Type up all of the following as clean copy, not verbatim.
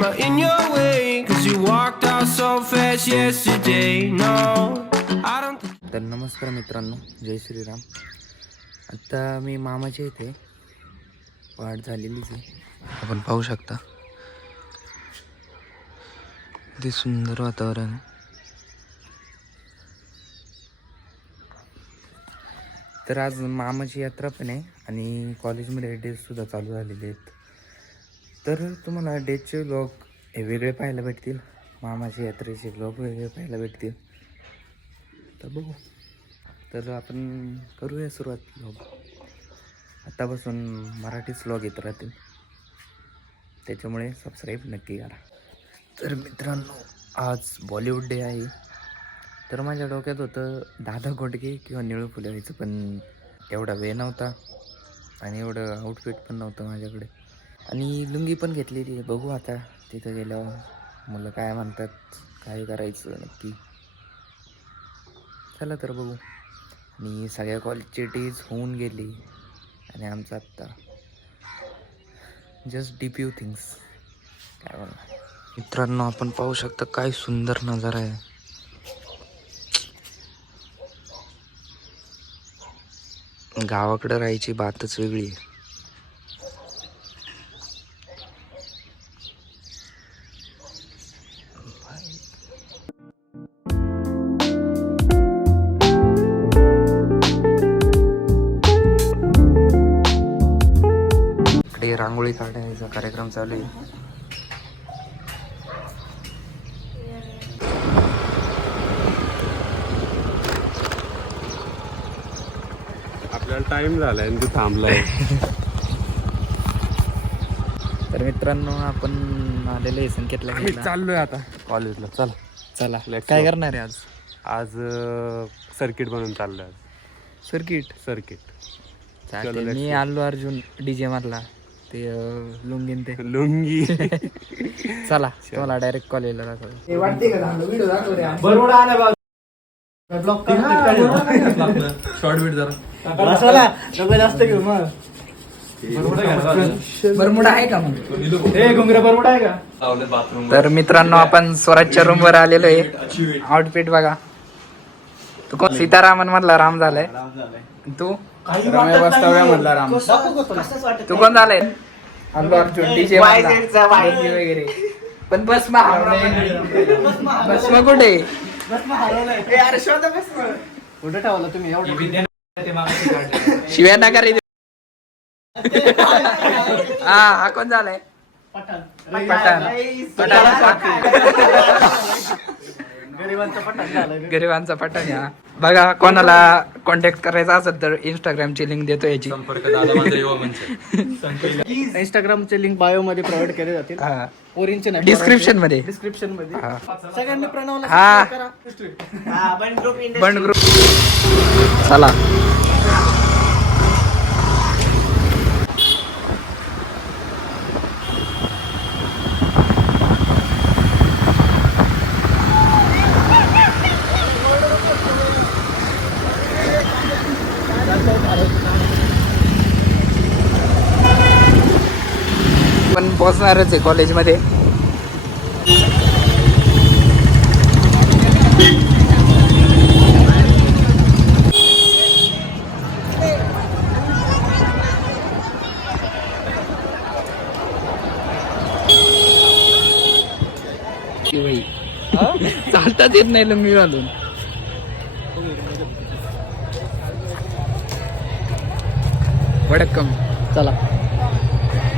am I in your way? 'Cause you walked out so fast yesterday. No, I don't. तर नमस्कार मित्रांनो, जय श्रीराम. आता मी मामाच्या इथे वाढ झालेलीच आहे, आपण पाहू शकता. ते सुंदर वातावरण आहे. तर आज मामाची यात्रा पण आहे आणि कॉलेजमध्ये डेजसुद्धा चालू झालेले आहेत. तर तुम्हाला डेजचे व्लॉग हे वेगळे पाहायला भेटतील, मामाच्या यात्रेचे व्लॉग वेगळे पाहायला भेटतील. तर बघू. तर आपण करूया सुरुवात व्लॉग. आत्तापासून मराठीच व्लॉग येत राहतील, त्याच्यामुळे सबस्क्राईब नक्की करा. तर मित्रांनो, आज बॉलिवूड डे आहे. तर माझ्या डोक्यात होतं दादा कोंडके किंवा निळू फुले व्हायचं, पण एवढा वेळ नव्हता आणि एवढं आउटफिट पण नव्हतं माझ्याकडे. आणि लुंगी पण घेतलेली आहे. बघू आता तिथं गेल्यावर मुलं काय म्हणतात, काय करायचं नक्की. चला तर बघू. आणि सगळ्या कॉलेजची डेज होऊन गेली आणि आमचं आत्ता जस्ट डिप्यू थिंग्स काय म्हणणार. मित्रांनो, आपण पाहू शकता काय सुंदर नजारा आहे. गावाकडे राहायची बातच वेगळी आहे. इकडे रांगोळी काढायचा कार्यक्रम चालू आहे. आपल्याला टाइम झालाय आणि तू थांबलाय. तर मित्रांनो, आपण आलेले संकेतला चाललोय आता कॉलेजला. चला चला. काय करणार आहे आज? आज सर्किट बनवून चाललोय. सर्किट चालतंय. मी अल्लू अर्जुन डीजे मारला ते लुंगीन ते लुंगी. चला तुम्हाला डायरेक्ट कॉलेजला दाखवतो. शॉर्ट बीट जरा बरमुडा आहे का मग? बाथरूम. तर मित्रांनो, आपण स्वराजच्या रूम वर आलेलो आहे. आउटफिट बघा. तू कोण? सीतारामन मधला राम झालाय. तू म्हणला राम. तू कोण झालाय? अल्लू अर्जुन डीजे वगैरे. पण बस भस्म कुठे? कुठे ठेवला तुम्ही? शिव्या नका रे. हा कोण झालाय? पठाण. गरिबांचा पठाण. हा बघा, कोणाला कॉन्टॅक्ट करायचा असेल तर इंस्टाग्रामची लिंक देतो याची. इंस्टाग्रामचे लिंक बायो मध्ये प्रोव्हाइड केले जातील. ओरिंचे नाही, डिस्क्रिप्शन मध्ये. सगळ्यांनी प्रणवला हा बंड ग्रुप. चला. पण पोहोचणारच आहे कॉलेजमध्ये. चालताच येत नाही लंबी घालून. वडक्कम. चला.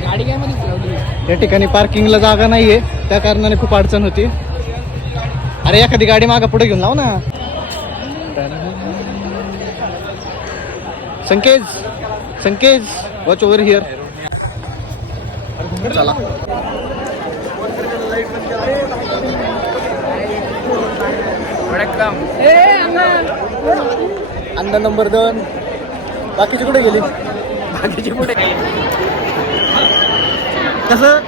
गाडी काय मध्ये या ठिकाणी पार्किंगला जागा नाहीये, त्या कारणाने खूप अडचण होती. अरे एखादी गाडी मागा पुढे घेऊन लाव ना. संकेज वॉच ओव्हर हिअर. चला. वडक्कम. अण्णा नंबर 2. बाकीची कुठे गेली? बाकीची पुढे कसं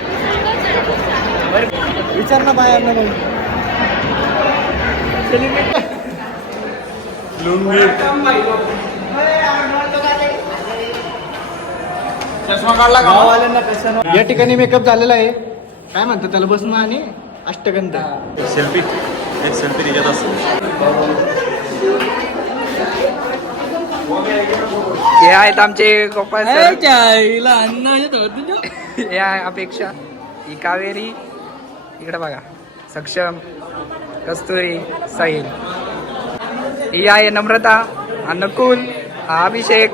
विचार ना बायांना मग. या ठिकाणी मेकअप झालेला आहे. काय म्हणतात त्याला बसणं आणि अष्टगंध. सेल्फी एक सेल्फी निघत असतो. हे आहेत आमचे गोपाळ सर. हे आहे अपेक्षा, ही कावेरी, इकडे बघा सक्षम, कस्तुरी, साहिल, ही आहे नम्रता, हा नकुल, हा अभिषेक,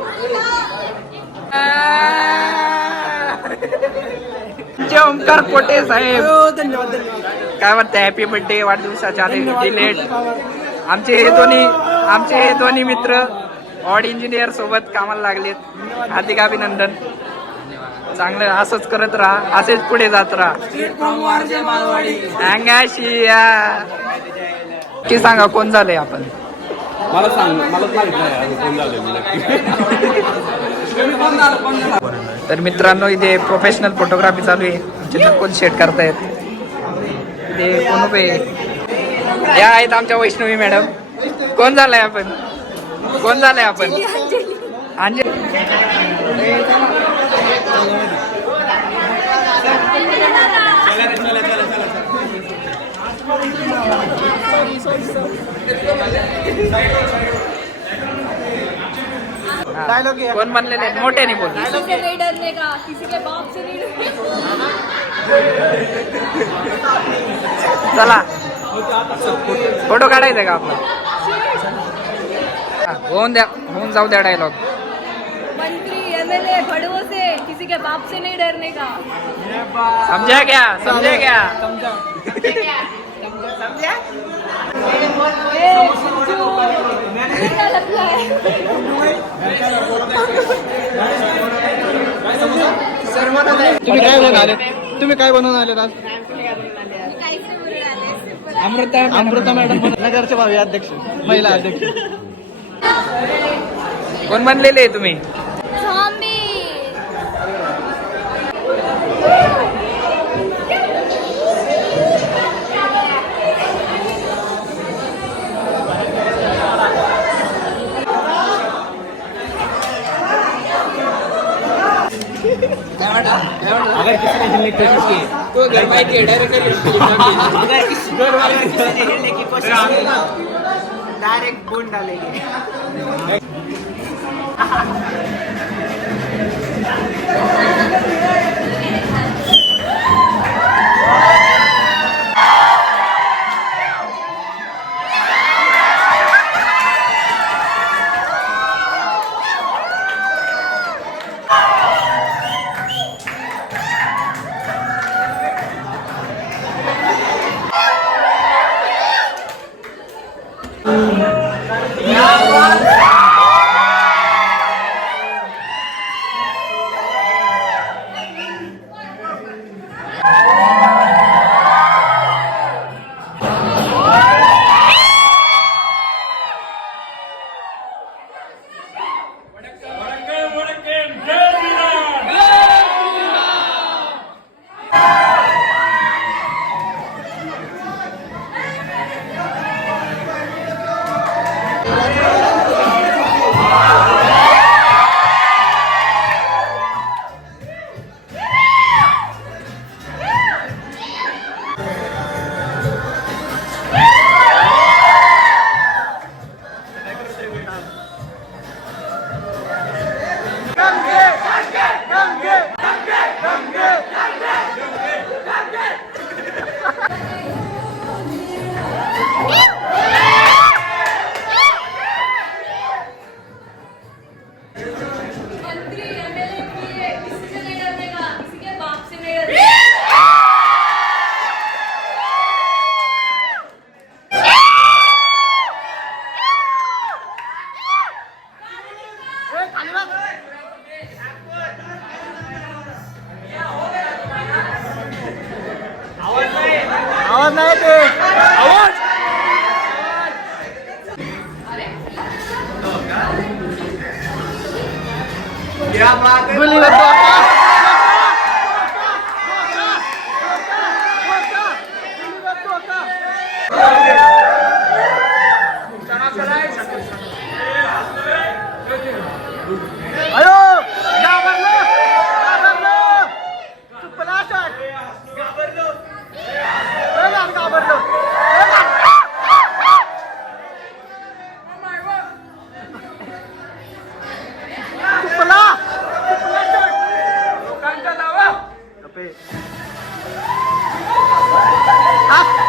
ओमकार कोटे साहेब. काय म्हणते, हॅपी बर्थडे, वाढदिवसाच्या डिलेट. आमचे हे दोन्ही मित्र ऑड इंजिनियर सोबत कामाला लागलेत. हार्दिक अभिनंदन. चांगलं असंच करत राहा, असेच पुढे जात राहा. अंगाशिया की सांगा कोण झालंय आपण. मला सांग, मलाच माहित नाही कोण झालं मी नक्की. तर मित्रांनो, इथे प्रोफेशनल फोटोग्राफी चालू आहे. आमचे नकुल शेट करतायत. ते कोण उभे या आहेत आमच्या वैष्णवी मॅडम. कोण झालंय आपण, कोण झालंय आपण. अंजली. कोण बनलेले आहेत, मोठ्याने बोल. किसी से नहीं डरने का, किसी के बाप से नहीं डरने चला फोटो काढायचा का आपला. होऊन जाऊ द्या डायलॉग. मंत्री एमएलए बड़ों से किसी के बाप से नहीं डरने का. समझा क्या, समझे क्या. क्या लगता है. तुम्ही काय बनवून आले, तुम्ही काय बनवून आले आज. अमृता मॅडम नगरचे भावी अध्यक्ष, महिला अध्यक्ष. कोण बनलेले आहे तुम्ही. अगर किसी ने हिलने की कोशिश की तो घर भाई के डायरेक्ट अगर किसी ने हिलने की कोशिश की ना डायरेक्ट बूंद डालेंगे. आवाज नाही येते. आवाज अयो घाबरलो, घाबरलो. तू पलाश. घाबरलो.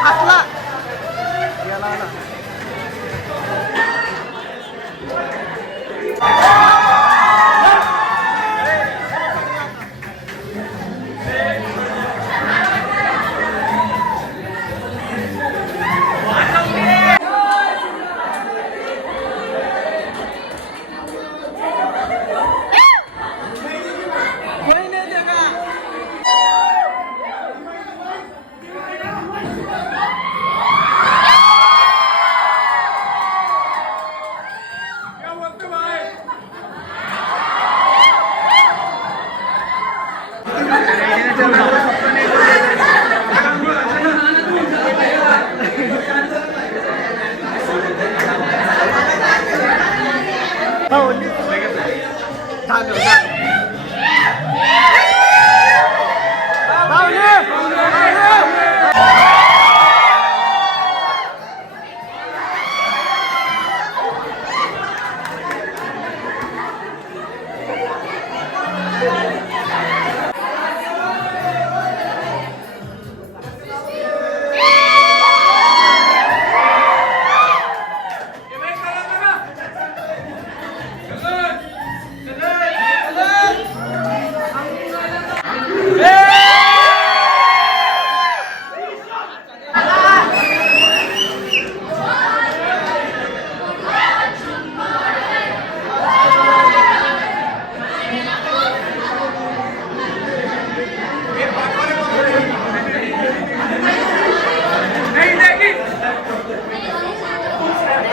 असला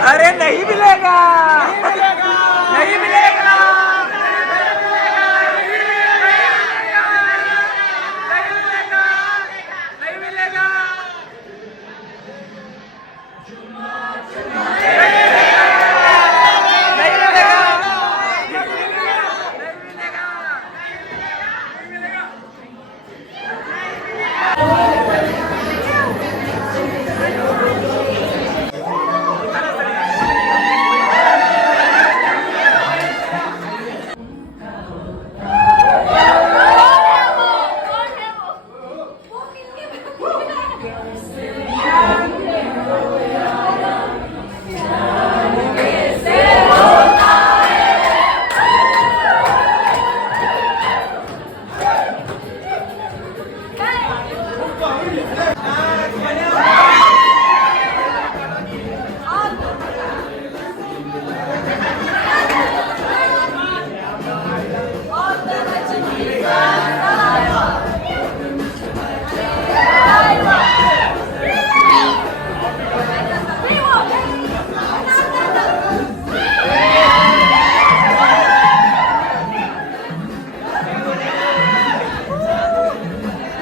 अरे नहीं मिलेगा नहीं मिलेगा नहीं मिलेगा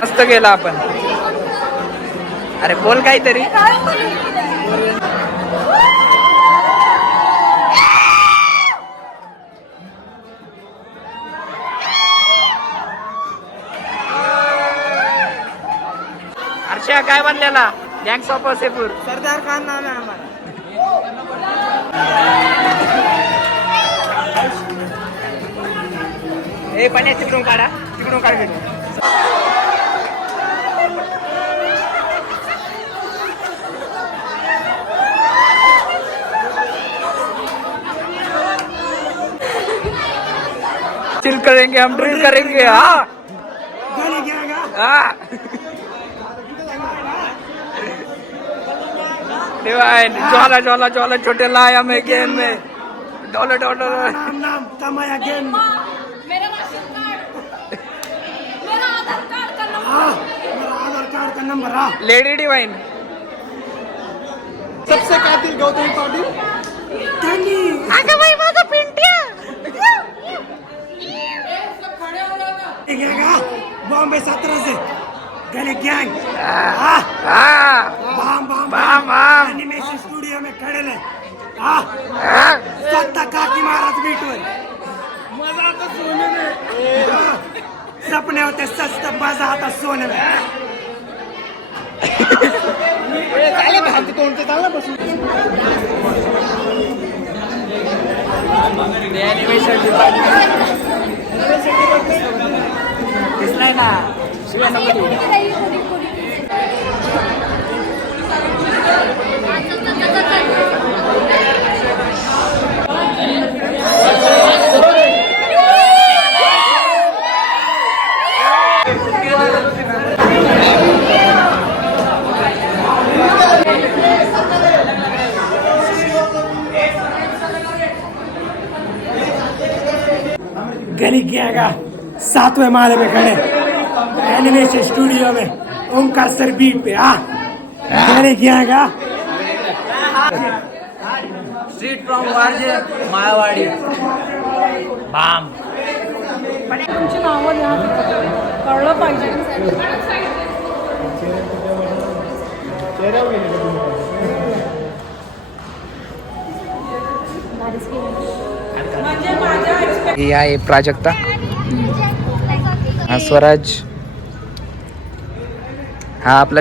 मस्त गेला आपण. अरे बोल काहीतरी. हर्षा काय बनलेला गँग्स ऑफ वसेपूर. सरदार खान नाम है हमारा. ए पाण्या तिकडून काढा व्हिडिओ. चिल करेंगे हम ड्रिल करेंगे. हाँ हाँ डिवाइन ज्वाला ज्वाला ज्वाला छोटे लाया मैं गेम में डॉलर डॉलर नाम कमाया गेम में. मेरा राशन कार्ड, मेरा आधार कार्ड का नंबर. मेरा आधार कार्ड का नंबर. हाँ लेडी डिवाइन. सबसे कातिल गौतमी पाटील. अगं बाई माझा पिंट्या. बॉम्बे 17 से गले गैंग बाम बाम बाम बाम. एनिमेशन स्टुडिओ में खड़े ले. स्वतः काकी महाराज भेटून मजा आता सोने में. सपने होते सस्त मजा आता सोने में. तोंडचे चालला बसून. दिसलाय ना. गरीब गया 7वें माले में खड़े एनिमेशन स्टूडियो में ओमकार सर बीट पे गरीब गया स्ट्रीट फ्रॉम वारजे मायावाडी बाम तुमची नावं लिहा कळलं पाहिजे ही आहे प्राजक्ता, हा स्वराज, हा आपला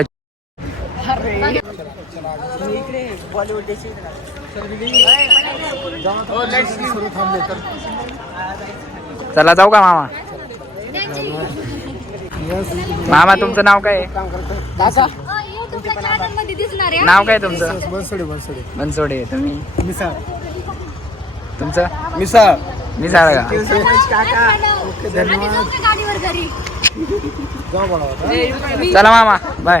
चला जाऊ का मामा? मामा तुमचं नाव काय आहे? नाव काय तुमचं? बनसोडे. तुम्ही? तुमचं? मिसाळ का? चला मामा बाय.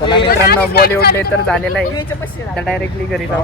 चला मित्रांनो, बॉलिवूड डे तर झालेला आहे, तर डायरेक्टली घरी जाऊ.